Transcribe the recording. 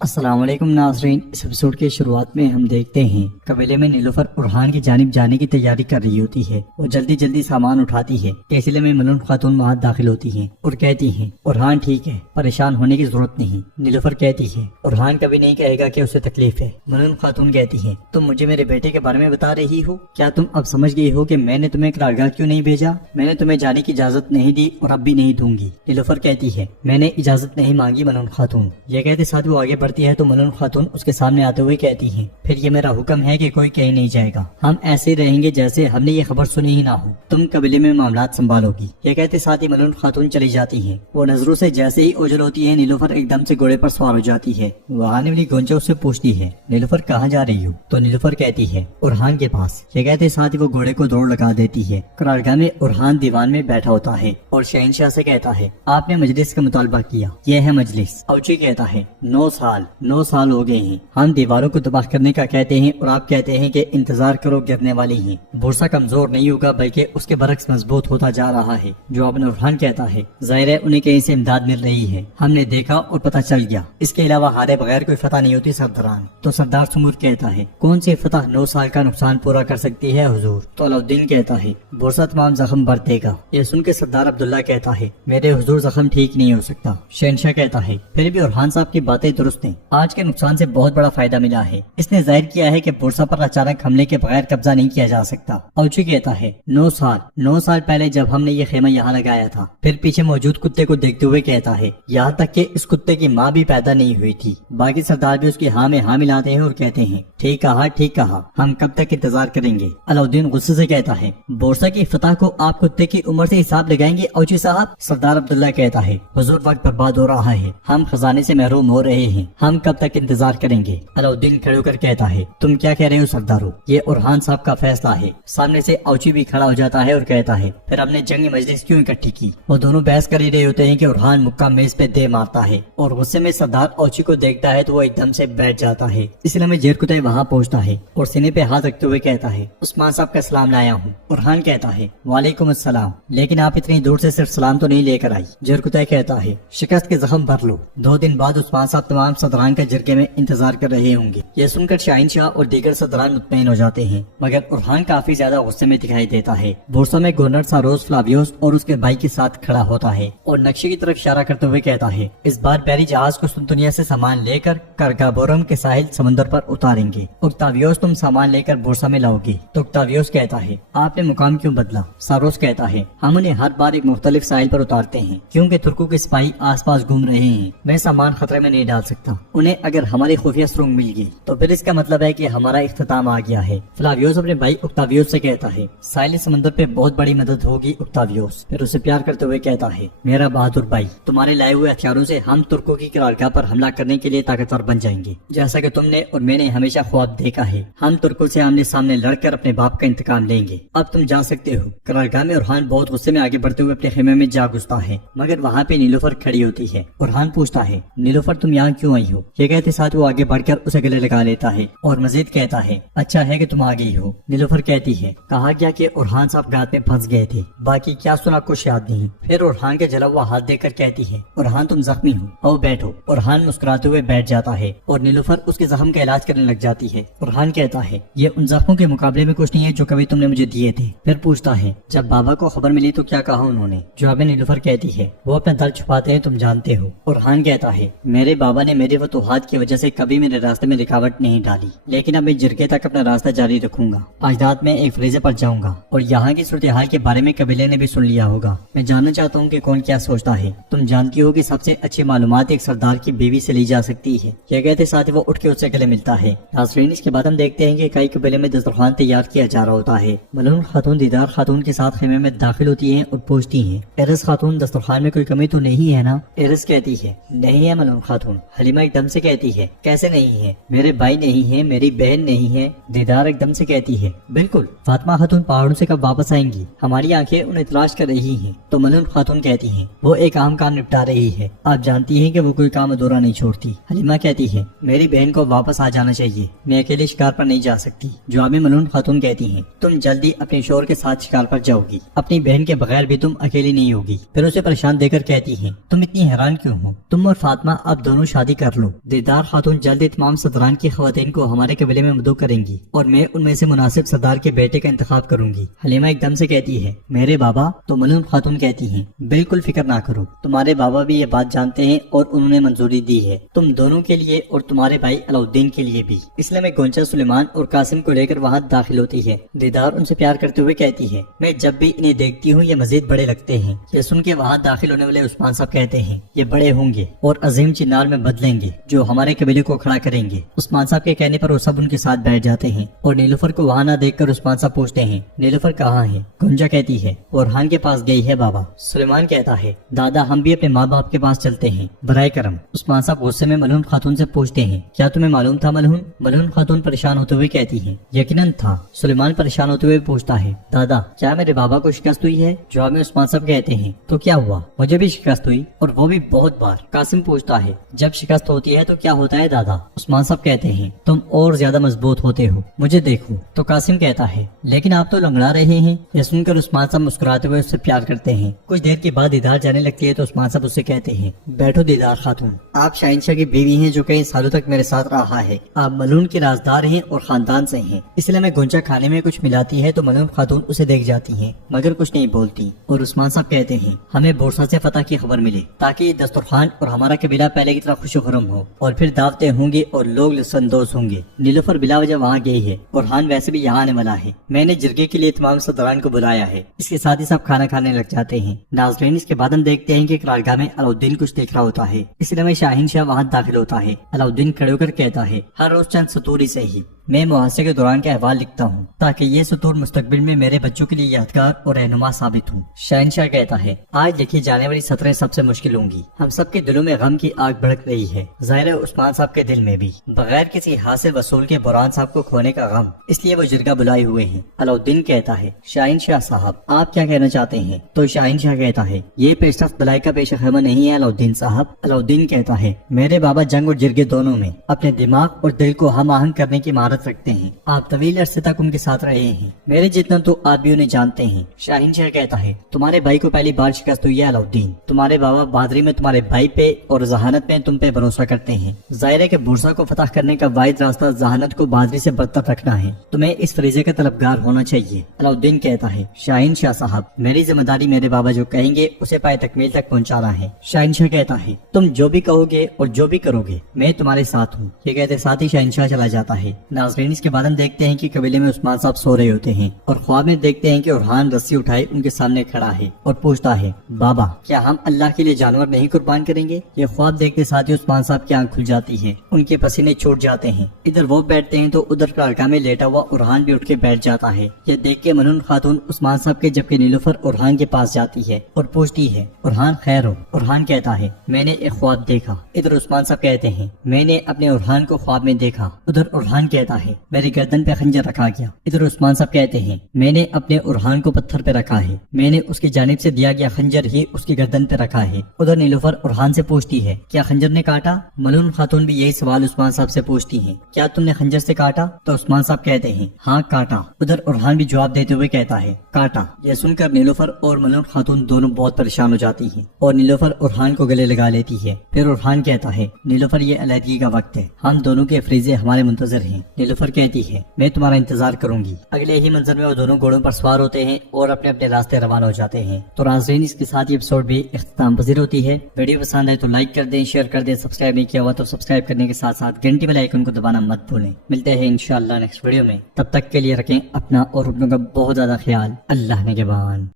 السلام علیکم ناظرین، اس ایپیسوڈ کی شروعات میں ہم دیکھتے ہیں قبیلے میں نیلوفر ارحان کی جانب جانے کی تیاری کر رہی ہوتی ہے۔ وہ جلدی جلدی سامان اٹھاتی ہے کہ اس لیے میں ملون خاتون وہاں داخل ہوتی ہیں اور کہتی ہیں ارحان ٹھیک ہے، پریشان ہونے کی ضرورت نہیں۔ نیلوفر کہتی ہے ارحان کبھی نہیں کہے گا کہ اسے تکلیف ہے۔ ملون خاتون کہتی ہے تم مجھے میرے بیٹے کے بارے میں بتا رہی ہو؟ کیا تم اب سمجھ گئی ہو کہ میں نے تمہیں قرارگاہ کیوں نہیں بھیجا؟ میں نے تمہیں جانے کی اجازت نہیں دی اور اب بھی نہیں دوں گی۔ نیلوفر کہتی ہے میں نے اجازت نہیں مانگی ملون خاتون۔ یہ کہتے ساتھ وہ آگے بڑھتی ہے تو ملون خاتون اس کے سامنے آتے ہوئے کہتی ہیں پھر یہ میرا حکم ہے کہ کوئی کہیں نہیں جائے گا، ہم ایسے ہی رہیں گے جیسے ہم نے یہ خبر سنی ہی نہ ہو، تم قبیلے میں معاملات سنبھالو گی۔ یہ کہتے ساتھ ہی ملون خاتون چلی جاتی ہیں۔ وہ نظروں سے جیسے ہی اوجھل ہوتی ہے نیلوفر ایک دم سے گھوڑے پر سوار ہو جاتی ہے۔ وہ آنے والی گونجا اس سے پوچھتی ہے نیلوفر کہاں جا رہی ہو؟ تو نیلوفر کہتی ہے ارحان کے پاس۔ یہ کہتے ساتھ ہی وہ گھوڑے کو دوڑ لگا دیتی ہے۔ قرارگاہ میں ارحان دیوان میں بیٹھا ہوتا ہے اور شہنشاہ سے کہتا ہے آپ نے مجلس کا مطالبہ کیا، یہ ہے مجلس۔ اوچی کہتا ہے 9 سال ہو گئے ہیں، ہم دیواروں کو تباہ کرنے کا کہتے ہیں اور آپ کہتے ہیں کہ انتظار کرو گرنے والی ہیں۔ بورسا کمزور نہیں ہوگا بلکہ اس کے برعکس مضبوط ہوتا جا رہا ہے۔ جو ابن ارحان کہتا ہے ظاہر ہے انہیں کہیں سے امداد مل رہی ہے، ہم نے دیکھا اور پتہ چل گیا، اس کے علاوہ ہارے بغیر کوئی فتح نہیں ہوتی سرداران۔ تو سردار سمور کہتا ہے کون سی فتح 9 سال کا نقصان پورا کر سکتی ہے حضور؟ تو علاؤالدین کہتا ہے بورسا تمام زخم بھر دے گا۔ یہ سن کے سردار عبداللہ کہتا ہے میرے حضور زخم ٹھیک نہیں ہو سکتا۔ شہنشاہ کہتا ہے پھر بھی ارحان صاحب کی باتیں درست ہیں، آج کے نقصان سے بہت بڑا فائدہ ملا ہے۔ اس نے ظاہر کیا ہے کہ بورسا پر اچانک حملے کے بغیر قبضہ نہیں کیا جا سکتا۔ اوچی کہتا ہے 9 سال پہلے جب ہم نے یہ خیمہ یہاں لگایا تھا، پھر پیچھے موجود کتے کو دیکھتے ہوئے کہتا ہے یہاں تک کہ اس کتے کی ماں بھی پیدا نہیں ہوئی تھی۔ باقی سردار بھی اس کی ہاں میں ہاں ملاتے ہیں اور کہتے ہیں ٹھیک کہا، ہم کب تک انتظار کریں گے؟ علاؤالدین غصے سے کہتا ہے بورسا کی فتح کو آپ کتے کی عمر سے حساب لگائیں گے اوچی صاحب؟ سردار عبداللہ کہتا ہے حضور وقت برباد ہو رہا ہے، ہم خزانے سے محروم ہو رہے ہیں، ہم کب تک انتظار کریں گے؟ علاؤالدین کھڑے ہو کر کہتا ہے تم کیا کہہ رہے ہو سردارو؟ یہ ارحان صاحب کا فیصلہ ہے۔ سامنے سے اوچی بھی کھڑا ہو جاتا ہے اور کہتا ہے پھر ہم نے جنگ مجلس کیوں اکٹھی کی؟ وہ دونوں بحث کر ہی رہے ہوتے ہیں کہ ارحان مکہ میز پہ دے مارتا ہے اور غصے میں سردار اوچی کو دیکھتا ہے تو وہ ایک دم سے بیٹھ جاتا ہے۔ اس لیے میں جیرکتے وہاں پہنچتا ہے اور سینے پہ ہاتھ رکھتے ہوئے کہتا ہے عثمان صاحب کا سلام لایا ہوں۔ ارحان کہتا ہے وعلیکم السلام، لیکن آپ اتنی دور سے صرف سلام تو نہیں لے کر آئی۔ جیرکتے کہتا ہے شکست کے زخم بھر لو، 2 دن بعد عثمان صاحب تمام صدران کے جرگے میں انتظار کر رہے ہوں گے۔ یہ سن کر شاہین شاہ اور دیگر صدران مطمئن ہو جاتے ہیں، مگر ارحان کافی زیادہ غصے میں دکھائی دیتا ہے۔ بورسا میں گورنر ساروس فلاویوس اور اس کے بھائی کے ساتھ کھڑا ہوتا ہے اور نقشے کی طرف اشارہ کرتے ہوئے کہتا ہے اس بار بحری جہاز کو سنتونیا سے سامان لے کر کرگابورم کے ساحل سمندر پر اتاریں گے۔ اکتاویوس تم سامان لے کر بورسا میں لاؤ گے۔ تو اکتاویوس کہتا ہے آپ نے مقام کیوں بدلا؟ ساروس کہتا ہے ہم انہیں ہر بار ایک مختلف ساحل پر اتارتے ہیں کیونکہ ترکوں کے سپاہی آس پاس گھوم رہے ہیں، میں سامان خطرے میں نہیں ڈال سکتا۔ انہیں اگر ہماری خفیہ سرنگ مل گئی تو پھر اس کا مطلب ہے کہ ہمارا اختتام آ گیا ہے۔ فلاویوس اپنے بھائی اکتاویوس سے کہتا ہے ساحل سمندر پہ بہت بڑی مدد ہوگی اکتاویوس۔ پھر اسے پیار کرتے ہوئے کہتا ہے میرا بہادر بھائی، تمہارے لائے ہوئے ہتھیاروں سے ہم ترکوں کی قرارگاہ پر حملہ کرنے کے لیے طاقتور بن جائیں گے، جیسا کہ تم نے اور میں نے ہمیشہ خواب دیکھا ہے۔ ہم ترکوں سے آمنے سامنے لڑ کر اپنے باپ کا انتقام لیں گے۔ اب تم جا سکتے ہو۔ قرارگاہ میں ارحان بہت غصے میں آگے بڑھتے ہوئے اپنے خیمے میں جا گھستا ہے، مگر وہاں پہ نیلوفر کھڑی ہوتی ہے۔ ارحان پوچھتا ہے نیلوفر تم یہاں کیوں آئی ہو؟ یہ کہتے ساتھ وہ آگے بڑھ کر اسے گلے لگا لیتا ہے اور مزید کہتا ہے اچھا ہے کہ تم آ گئی ہو۔ نیلوفر کہتی ہے کہا گیا کہ ارحان صاحب گات میں پھنس گئے تھے، باقی کیا سنا کچھ یاد نہیں۔ پھر ارحان کے جلا ہوا ہاتھ دیکھ کر کہتی ہے ارحان تم زخمی ہو، او بیٹھو۔ ارحان مسکراتے ہوئے بیٹھ جاتا ہے اور نیلوفر اس کے زخم کا علاج کرنے لگ جاتی ہے۔ ارحان کہتا ہے یہ ان زخموں کے مقابلے میں کچھ نہیں ہے جو کبھی تم نے مجھے دیے تھے۔ پھر پوچھتا ہے جب بابا کو خبر ملی تو کیا کہا انہوں نے؟ جواب میں نیلوفر کہتی ہے وہ اپنا درد چھپاتے ہیں، تم جانتے ہو۔ ارحان کہتا ہے میرے بابا نے میرے فتوحات کی وجہ سے کبھی میرے راستے میں رکاوٹ نہیں ڈالی، لیکن اب میں جرگے تک اپنا راستہ جاری رکھوں گا۔ آج رات میں ایک فریضے پر جاؤں گا اور یہاں کی صورتحال کے بارے میں قبیلے نے بھی سن لیا ہوگا۔ میں جاننا چاہتا ہوں کہ کون کیا سوچتا ہے۔ تم جانتی ہو کہ سب سے اچھی معلومات ایک سردار کی بیوی سے لی جا سکتی ہے۔ یہ کہتے ساتھ وہ اٹھ کے اس سے گلے ملتا ہے۔ ناظرین اس کے بعد ہم دیکھتے ہیں کہ کئی قبیلے میں دسترخوان تیار کیا جا رہا ہوتا ہے۔ ملون خاتون دیدار خاتون کے ساتھ خیمے میں داخل ہوتی ہیں اور پوچھتی ہیں ارس خاتون دسترخوان میں کوئی کمی تو نہیں ہے نا؟ ارس کہتی ہے نہیں ہے ملون خاتون۔ حلیمہ ایک دم سے کہتی ہے کیسے نہیں ہے؟ میرے بھائی نہیں ہے، میری بہن نہیں ہے۔ دیدار ایک دم سے کہتی ہے بالکل، فاطمہ خاتون پہاڑوں سے کب واپس آئیں گی؟ ہماری آنکھیں انہیں تلاش کر رہی ہیں۔ تو ملون خاتون کہتی ہیں وہ ایک اہم کام نپٹا رہی ہے، آپ جانتی ہیں کہ وہ کوئی کام ادھورا نہیں چھوڑتی۔ حلیمہ کہتی ہے میری بہن کو واپس آ جانا چاہیے، میں اکیلے شکار پر نہیں جا سکتی۔ جواب میں ملون خاتون کہتی ہیں تم جلدی اپنے شوہر کے ساتھ شکار پر جاؤ گی، اپنی بہن کے بغیر بھی تم اکیلی نہیں ہوگی۔ پھر اسے پریشان دے کر کہتی ہیں تم اتنی حیران کیوں ہو؟ تم اور فاطمہ اب دونوں شادی کر کر لو۔ دیدار خاتون جلدی تمام سرداران کی خواتین کو ہمارے قبیلے میں مدعو کریں گی اور میں ان میں سے مناسب سردار کے بیٹے کا انتخاب کروں گی۔ حلیمہ ایک دم سے کہتی ہے میرے بابا؟ تو ملون خاتون کہتی ہیں بالکل فکر نہ کرو، تمہارے بابا بھی یہ بات جانتے ہیں اور انہوں نے منظوری دی ہے، تم دونوں کے لیے اور تمہارے بھائی علاؤالدین کے لیے بھی۔ اس لیے میں گونچا سلیمان اور قاسم کو لے کر وہاں داخل ہوتی ہے۔ دیدار ان سے پیار کرتے ہوئے کہتی ہے میں جب بھی انہیں دیکھتی ہوں یہ مزید بڑے لگتے ہیں۔ یہ سن کے وہاں داخل ہونے والے عثمان صاحب کہتے ہیں یہ بڑے ہوں گے اور عظیم چنار میں بدلیں گے جو ہمارے قبیلے کو کھڑا کریں گے۔ عثمان صاحب کے کہنے پر وہ سب ان کے ساتھ بیٹھ جاتے ہیں اور نیلوفر کو وہاں نہ دیکھ کر عثمان صاحب پوچھتے ہیں نیلوفر کہاں ہے؟ گنجا کہتی ہے ارحان کے پاس گئی ہے بابا۔ سلیمان کہتا ہے دادا ہم بھی اپنے ماں باپ کے پاس چلتے ہیں برائے کرم۔ عثمان صاحب غصے میں ملون خاتون سے پوچھتے ہیں کیا تمہیں معلوم تھا ملون؟ ملون خاتون پریشان ہوتے ہوئے کہتی ہے یقیناً تھا۔ سلیمان پریشان ہوتے ہوئے پوچھتا ہے دادا کیا میرے بابا کو شکست ہوئی ہے؟ جواب میں عثمان صاحب کہتے ہیں تو کیا ہوا، مجھے بھی شکست ہوئی اور وہ بھی بہت بار۔ قاسم پوچھتا ہے جب شکست ہوتی ہے تو کیا ہوتا ہے دادا؟ عثمان صاحب کہتے ہیں تم اور زیادہ مضبوط ہوتے ہو، مجھے دیکھو۔ تو قاسم کہتا ہے لیکن آپ تو لنگڑا رہے ہیں۔ یہ سن کر عثمان صاحب مسکراتے ہوئے اس سے پیار کرتے ہیں۔ کچھ دیر کے بعد دیدار جانے لگتی ہے تو عثمان صاحب اس سے کہتے ہیں بیٹھو دیدار خاتون، آپ شاہنشاہ کی بیوی ہیں جو کئی سالوں تک میرے ساتھ رہا ہے، آپ ملون کے رازدار ہیں اور خاندان سے ہیں، اس لیے میں گونچا کھانے میں کچھ ملاتی ہے تو ملون خاتون اسے دیکھ جاتی ہیں مگر کچھ نہیں بولتی۔ اور عثمان صاحب کہتے ہیں ہمیں بورسا سے فتح کی خبر ملے تاکہ یہ دسترخوان اور ہمارا قبیلہ پہلے کی طرح خوش و خرم ہو اور پھر دعوتیں ہوں گی اور لوگ لطف اندوز ہوں گے۔ نیلوفر بلا وجہ وہاں گئی ہے اور ارحان ویسے بھی یہاں آنے والا ہے، میں نے جرگے کے لیے تمام سرداران کو بلایا ہے۔ اس کے ساتھ ہی سب کھانا کھانے لگ جاتے ہیں۔ ناظرین اس کے بعد ہم دیکھتے ہیں کہ قرارگاہ میں علاؤالدین کچھ دیکھ رہا ہوتا ہے، اس لیے میں شاہین شاہ وہاں داخل ہوتا ہے۔ علاؤالدین کھڑے ہو کر کہتا ہے ہر روز چند سطور سے ہی میں محاصرے کے دوران کا احوال لکھتا ہوں تاکہ یہ سطور مستقبل میں میرے بچوں کے لیے یادگار اور رہنما ثابت ہوں۔ شہنشاہ کہتا ہے آج لکھی جانے والی سطریں سب سے مشکل ہوں گی، ہم سب کے دلوں میں غم کی آگ بھڑک رہی ہے، ظاہر ہے عثمان صاحب کے دل میں بھی، بغیر کسی حاصل وصول کے برہان صاحب کو کھونے کا غم، اس لیے وہ جرگہ بلائے ہوئے ہیں۔ علاؤالدین کہتا ہے شاہین شاہ صاحب آپ کیا کہنا چاہتے ہیں؟ تو شاہین شاہ کہتا ہے یہ پیش رفت بلائی کا پیش خیمہ نہیں ہے علاؤالدین صاحب۔ علاؤالدین کہتا ہے میرے بابا جنگ اور جرگے دونوں میں اپنے دماغ اور دل کو ہم آہنگ کرنے کی مہارت رکھتے ہیں، آپ طویل عرصے تک ان کے ساتھ رہے ہیں، میرے جتنا تو آپ بھی انہیں جانتے ہیں۔ شاہین شاہ کہتا ہے تمہارے بھائی کو پہلی بار شکست ہوئی ہے علاؤالدین، تمہارے بابا بہادری میں تمہارے بھائی پہ اور ذہانت میں تم پہ بھروسہ کرتے ہیں، ظاہر ہے کہ بورسا کو فتح کرنے کا واحد راستہ ذہانت کو بہادری سے برتر رکھنا ہے، تمہیں اس فریضے کا طلبگار ہونا چاہیے۔ علاؤالدین کہتا ہے شاہین شاہ صاحب میری ذمہ داری میرے بابا جو کہیں گے اسے پائے تکمیل تک پہنچانا ہے۔ شاہین شاہ کہتا ہے تم جو بھی کہو گے اور جو بھی کرو گے میں تمہارے ساتھ ہوں۔ یہ کہتے ساتھ ہی شاہین شاہ چلا جاتا ہے۔ ناظرین اس کے بعد ہم دیکھتے ہیں کہ قبیلے میں عثمان صاحب سو رہے ہوتے ہیں اور خواب میں دیکھتے ہیں کہ ارحان رسی اٹھائے ان کے سامنے کھڑا ہے اور پوچھتا ہے بابا کیا ہم اللہ کے لیے جانور نہیں قربان کریں گے؟ یہ خواب دیکھتے ساتھ ہی عثمان صاحب کی آنکھ کھل جاتی ہے، ان کے پسینے چھوٹ جاتے ہیں، ادھر وہ بیٹھتے ہیں تو ادھر قرارگاہ میں لیٹا ہوا ارحان بھی اٹھ کے بیٹھ جاتا ہے۔ یہ دیکھ کے ملون خاتون عثمان صاحب کے جبکہ نیلوفر ارحان کے پاس جاتی ہے اور پوچھتی ہے ارحان خیر ہو؟ ارحان کہتا ہے میں نے ایک خواب دیکھا۔ ادھر عثمان صاحب کہتے ہیں میں نے اپنے ارحان کو خواب میں دیکھا۔ ادھر ارحان کہتا ہے میری گردن پہ خنجر رکھا گیا۔ ادھر عثمان صاحب کہتے ہیں میں نے اپنے ارحان کو پتھر پہ رکھا ہے، میں نے اس کی جانب سے دیا گیا خنجر ہی اس کی گردن پہ رکھا ہے۔ ادھر نیلوفر ارحان سے پوچھتی ہے کیا خنجر نے کاٹا؟ ملون خاتون بھی یہی سوال عثمان صاحب سے پوچھتی ہیں کیا تم نے خنجر سے کاٹا؟ تو عثمان صاحب کہتے ہیں ہاں کاٹا۔ ادھر ارحان بھی جواب دیتے ہوئے کہتا ہے کاٹا۔ یہ سن کر نیلوفر اور ملون خاتون دونوں بہت پریشان ہو جاتی ہیں اور نیلوفر ارحان کو گلے لگا لیتی ہے۔ پھر ارحان کہتا ہے نیلوفر یہ علیحدگی کا وقت ہے، ہم دونوں کے فریضے ہمارے منتظر ہیں۔ نیلوفر کہتی ہے میں تمہارا انتظار کروں گی۔ اگلے ہی منظر میں وہ دونوں گھوڑوں پر سوار ہوتے ہیں اور اپنے اپنے راستے روانہ ہو جاتے ہیں۔ تو ناظرین اس کے ساتھ یہ ایپیسوڈ بھی اختتام پذیر ہوتی ہے۔ ویڈیو پسند ہے تو لائک کر دیں، شیئر کر دیں، سبسکرائب نہیں کیا ہوا تو سبسکرائب کرنے کے ساتھ ساتھ گھنٹی والا آئیکن کو دبانا مت بھولیں۔ ملتے ہیں انشاءاللہ نیکسٹ ویڈیو میں، تب تک کے لیے رکھیں اپنا اور اپنوں کا بہت زیادہ خیال۔ اللہ نگہبان۔